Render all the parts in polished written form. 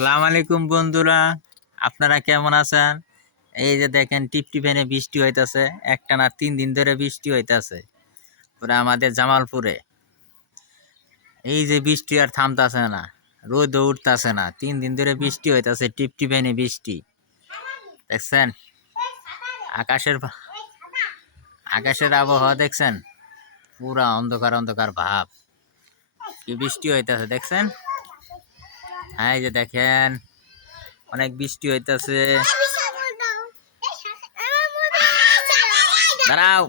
সালাম আলাইকুম বন্ধুরা, আপনারা কেমন আছেন? এই যে দেখেন টিপটিপেনে বৃষ্টি হইতাছে, একটানা 3 দিন ধরে বৃষ্টি হইতাছে পুরা আমাদের জামালপুরে। এই যে বৃষ্টি আর থামতাছে না, রোদ উঠতাছে না, 3 দিন ধরে বৃষ্টি হইতাছে, টিপটিপেনে বৃষ্টি। দেখছেন আকাশের আকাশের আবহাওয়া দেখছেন, পুরা অন্ধকার অন্ধকার ভাব। কি বৃষ্টি হইতাছে দেখছেন? হ্যাঁ এই যে দেখেন অনেক বৃষ্টি হইতাছে। দাঁড়াও,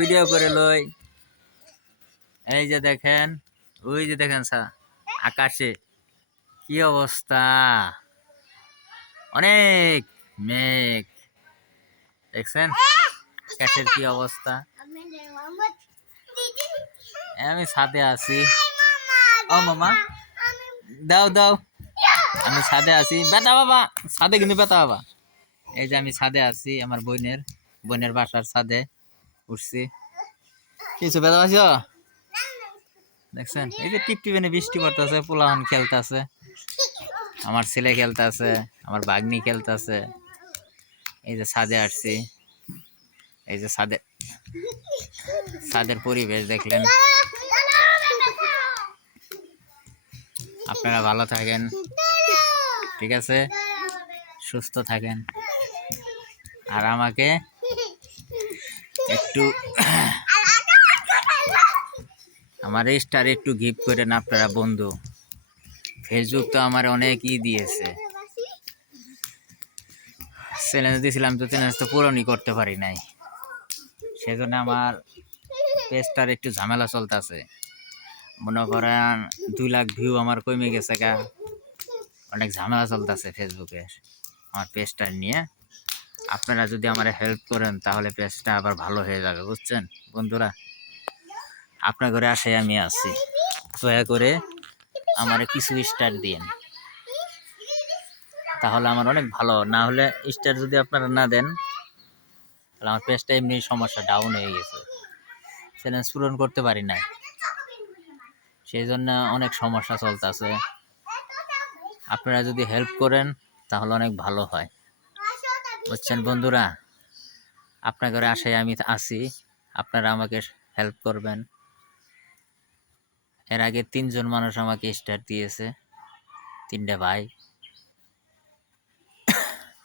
ভিডিও করে লই। এই যে দেখেন, ওই যে দেখেন আকাশে কি অবস্থা, অনেক মেঘ। দেখছেন আকাশের কি অবস্থা। আমি ছাদে আছি। ও মামা দাও দাও, আমি ছাদে আছি। বেটা বাবা ছাদে, কিন্তু বেটা বাবা। এই যে আমি ছাদে আছি, আমার বোনের বাসার ছাদে উঠছি। কিছু বেটা আছ দেখছেন, এই যে টিপটিপেনে বৃষ্টি পড়তেছে, পোলাহন খেলতেছে, আমার ছেলে খেলতেছে, আমার বাগনি খেলতেছে। এই যে ছাদে আসছি, এই যে ছাদের পরিবেশ দেখলেন। আপনারা ভালো থাকেন, ঠিক আছে, সুস্থ থাকেন। আর আমাকে একটু আমার স্টার একটু গিফট করেন আপনারা বন্ধু। ফেসবুক তো আমার অনেক দিয়েছে, চ্যালেঞ্জ দিয়েছিলাম, তো চ্যালেঞ্জ তো পূরণই করতে পারি নাই। সেজন্য আমার পেজটার একটু ঝামেলা চলতেছে। মনে করেন 2 লাখ ভিউ আমার কমে গেছে গা, অনেক ঝামেলা চলতেছে ফেসবুকে আমার পেজটা নিয়ে। আপনারা যদি আমার হেল্প করেন তাহলে পেজটা আবার ভালো হয়ে যাবে, বুঝছেন বন্ধুরা। আপনার ঘরে আসে আমি আছি, দয়া করে আমার কিছু স্টার দিন, তাহলে আমার অনেক ভালো। না হলে স্টার যদি আপনারা না দেন তাহলে আমার পেজটা এমনি সমস্যা, ডাউন হয়ে গেছে, চ্যালেঞ্জ পূরণ করতে পারি না, সেই জন্য অনেক সমস্যা চলতেছে। আপনারা যদি হেল্প করেন তাহলে অনেক ভালো হয়, বুঝছেন বন্ধুরা। আপনার ঘরে আশায় আমি আছি, আপনারা আমাকে হেল্প করবেন। এর আগে 3 জন মানুষ আমাকে স্টার দিয়েছে, 3টে ভাই,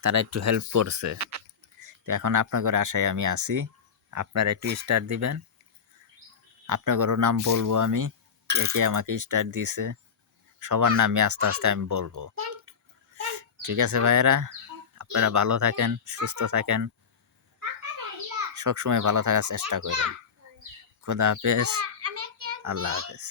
তারা একটু হেল্প করছে। তো এখন আপনার ঘরে আশায় আমি আছি, আপনারা একটু স্টার দিবেন। আপনার ঘরের নাম বলবো আমি, কে কে আমাকে স্টার দিয়েছে সবার নামই আস্তে আস্তে আমি বলবো, ঠিক আছে ভাইয়েরা। আপনারা ভালো থাকেন, সুস্থ থাকেন, সবসময় ভালো থাকার চেষ্টা করেন। খোদা হাফেজ, আল্লাহ হাফেজ।